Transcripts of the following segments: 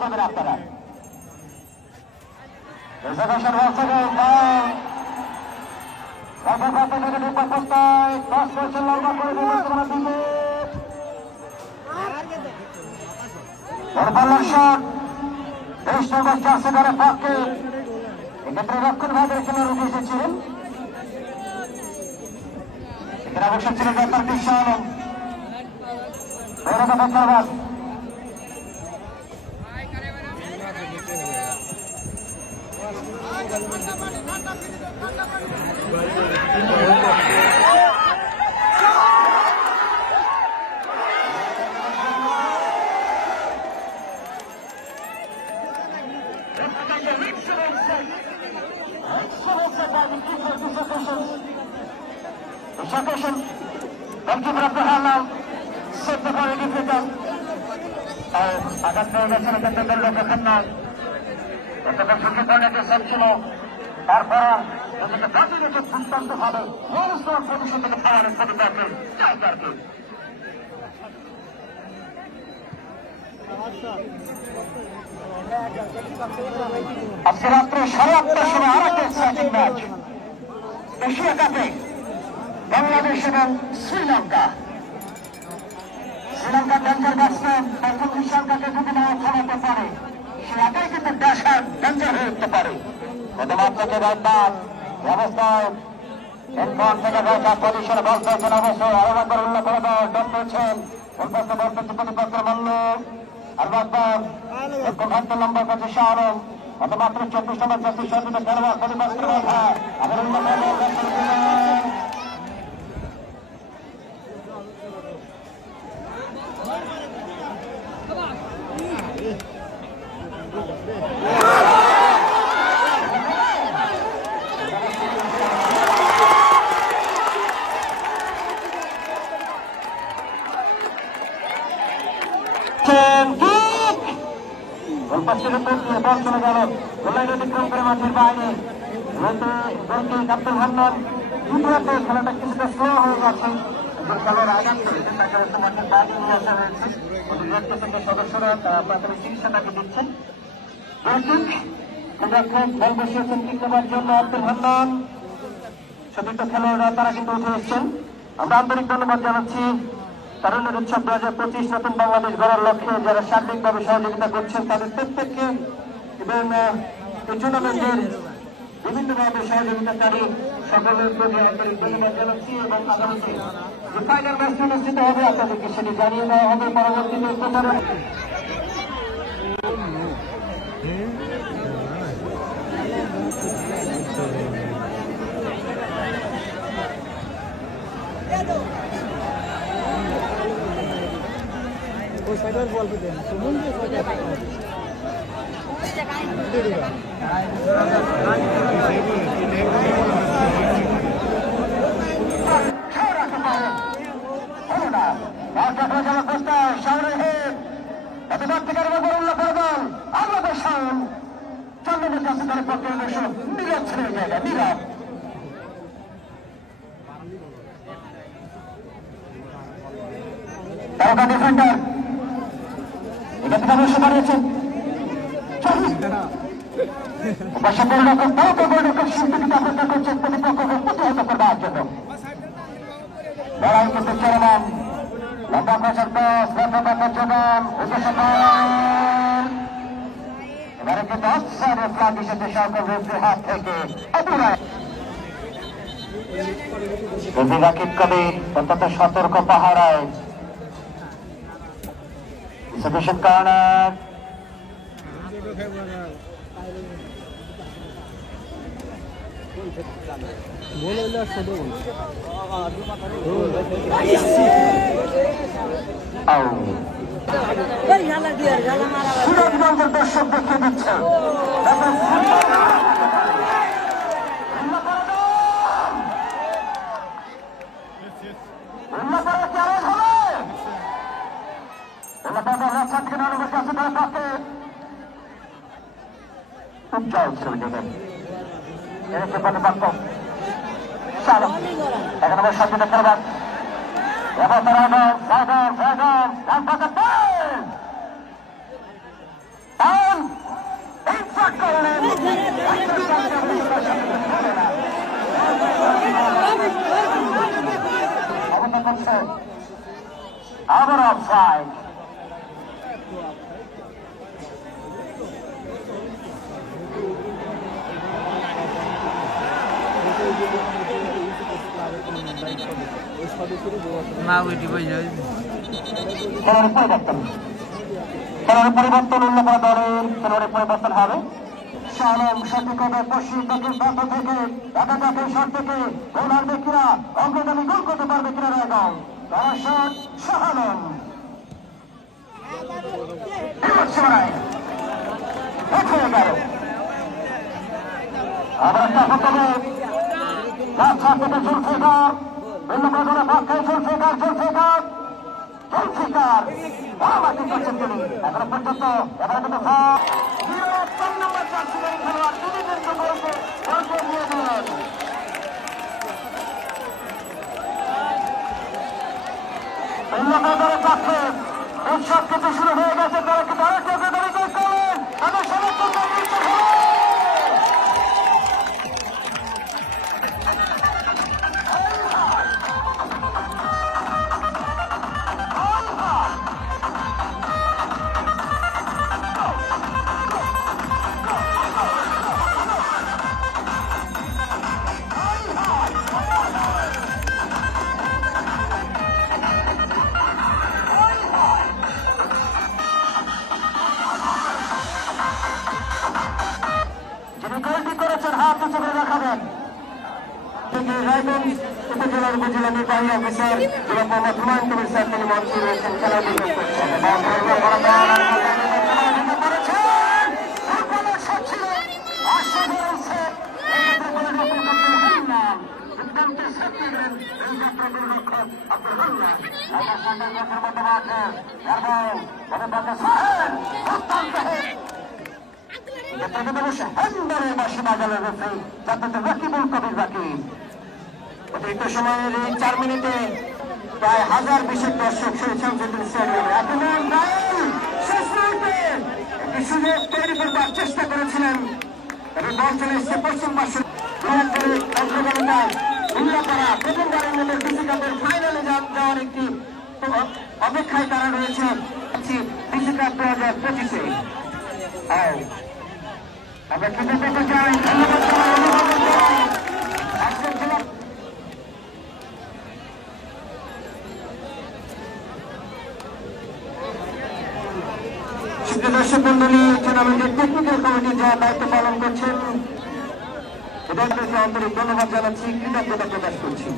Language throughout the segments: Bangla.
করবেন আপনারা। পক্ষে এক্ষেত্রে রক্ষণ ভাগের খেলোয়াড় উঠে এসেছিলেন, এখানে অবশ্য ছিল ব্যাপার বিশ্ব আলম ধন্যবাদ। আঘাত পেয়ে গেছেন দেখেন না ছিল, তারপর দুর্দান্ত ভাবে পজিশন থেকে খাওয়ানোর পরিবারকে আজকে রাত্রে 8:30টার সময় আর একটা এক্সাইটিং ম্যাচ এশিয়া কাপে বাংলাদেশ এবং শ্রীলঙ্কা। শ্রীলঙ্কার ডেঞ্জার ব্যাটসম্যান এখন শ্রীলঙ্কাকে যদি না থামাতে পারে সে একাই কিন্তু দেশের ডেঞ্জার হয়ে উঠতে পারে। গতবার থেকে রাজনাথ অবস্থায় পজিশনে বল পেয়েছেন, অবশ্যই আরো একবার উল্লেখ করে ডট পেয়েছেন প্রতিপক্ষ মল্ল আর ঘন্টা লম্বা কাছে শাহ আলম গত মাত্র 24 নম্বর জাতীয় সঙ্গীতে খেলোয়াড় পরিপক্ষ আবার বল চলে গেল গোলাইন অতিক্রম করে মাঠের বাইরে। আব্দুল হান্নান দ্বিতীয়তে খেলাটা কিছুটা স্লো হয়ে গেছে, খেলার আঘাত করেছেন তাকে মাঠের বাইরে নিয়ে আসা হয়েছে। সদস্যরা প্রাথমিক চিকিৎসা তাকে দিচ্ছেন। বল বসিয়েছেন কিক নেবার জন্য আব্দুল হান্নান, সতীর্থ খেলোয়াড়রা তারা কিন্তু উঠে এসছেন। আমরা আন্তরিক ধন্যবাদ জানাচ্ছি তারুণ্যের উৎসব 2025 নতুন বাংলাদেশ গড়ার লক্ষ্যে যারা সার্বিকভাবে সহযোগিতা করছেন তাদের প্রত্যেককে এবং এই টুর্নামেন্টের বিভিন্নভাবে সহযোগিতাকারী সকলের প্রতি আন্তরিক ধন্যবাদ জানাচ্ছি এবং আগামীতে যে ফাইনাল ম্যাচটি অনুষ্ঠিত হবে আপনাদেরকে সেটি জানিয়ে দেওয়া হবে পরবর্তীতে প্রচারে। বল পেতেন তারকা ডিফেন্ডার এটা অবশ্য বাড়িয়েছেন প্রতিপক্ষকে প্রতিহত করবার জন্য লড়াই কিন্তু চলমান। লম্বা প্রচার যোগান এবারে কিন্তু অফসাইডের ফ্ল্যাগ এসেছে সকল রেফারির হাত থেকে। রাকিব কবির অত্যন্ত সতর্ক পাহারায় Submission corner. সিরাজগঞ্জের দর্শক দেখিয়ে দিচ্ছে জল ছিল প্রতিপক্ষ এক নম্বর সঙ্গীতে খেলবেন আবার অফসাইড। খেলোয়াড়ের পরিবর্তন উল্লেখা দলের খেলোয়াড়ের পরিবর্তন হবে। শালম সঠিকভাবে পশ্চিম দক্ষিণ প্রান্ত থেকে একাধিক শট থেকে গোলার ব্যক্তিরা অগ্রগামী গোল করতে পারবে কিনা রায়গঞ্জ। তারা শট শাহালম আবার একটা হবে রাস্তা থেকে জুলফিকার ভিন্ন পক্ষে জুলফিকার মাটি করছেন তিনি এখনো পর্যন্ত। এবার কিন্তু নম্বর চারশিলের খেলোয়াড় তিনি কিন্তু গোলকে নিয়ে দিলেন। অন্যদের পক্ষে উৎসব কিছু শুরু হয়ে গেছে। তারা কিন্তু আরেকটা বেদারি গোল করলেন। তাদের সমর্থন উপজেলার উপজেলা নির্বাহী অফিসার মোহাম্মদ হুমায়ুন কবির স্যার তিনি মঞ্চে রয়েছেন। খেলা উপভোগ করছেন। অতিরিক্ত সময়ের এই 4 মিনিটে প্রায় 1000 দর্শক শামসুদ্দিন স্টেডিয়ামে একটি সুযোগ তৈরি করবার চেষ্টা করেছিলেন। তবে বল চলে এসছে পশ্চিম পার্শ্ব উল্লাপাড়া প্রথমবারের মতো বিশ্বকাপের ফাইনালে যাওয়ার একটি অপেক্ষায় তারা রয়েছে বিশ্বকাপ 2025-এ। আমরা কৃতজ্ঞতা চাই দর্শক মন্ডলী টুর্নামেন্টের টেকনিক্যাল কমিটি যারা দায়িত্ব পালন করছেন ওদেরকে আন্তরিক ধন্যবাদ জানাচ্ছি, কৃতজ্ঞতা প্রকাশ করছি।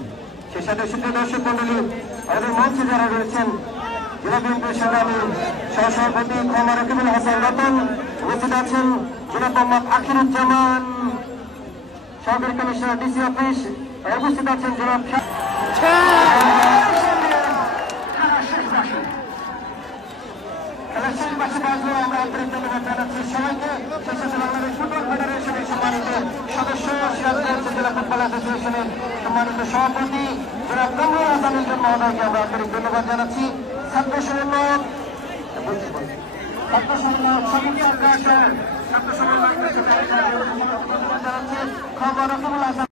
সেই সাথে দর্শক মন্ডলী আমাদের মঞ্চে যারা রয়েছেন জেলা বিএনপির সংগ্রামী সহসভাপতি মোহাম্মদ রকিবুল হাসান রতন, উপস্থিত আছেন জনাব মোহাম্মদ আখিরুজ্জামান সহকারী কমিশনার ডিসি অফিস, উপস্থিত আছেন জনাব আমরা আন্তরিক ধন্যবাদ জানাচ্ছি সবাইকে। সেই সাথে বাংলাদেশ ফুটবল ফেডারেশনের সম্মানিত সদস্য, সিরাজগঞ্জ জেলা ফুটবল অ্যাসোসিয়েশনের সম্মানিত সভাপতি জনাব কামরুল হাসান মহোদয়কে আমরা আন্তরিক ধন্যবাদ জানাচ্ছি। ছাত্র সমন্বয়ক জানাচ্ছি খবর রকিবুল হাসান।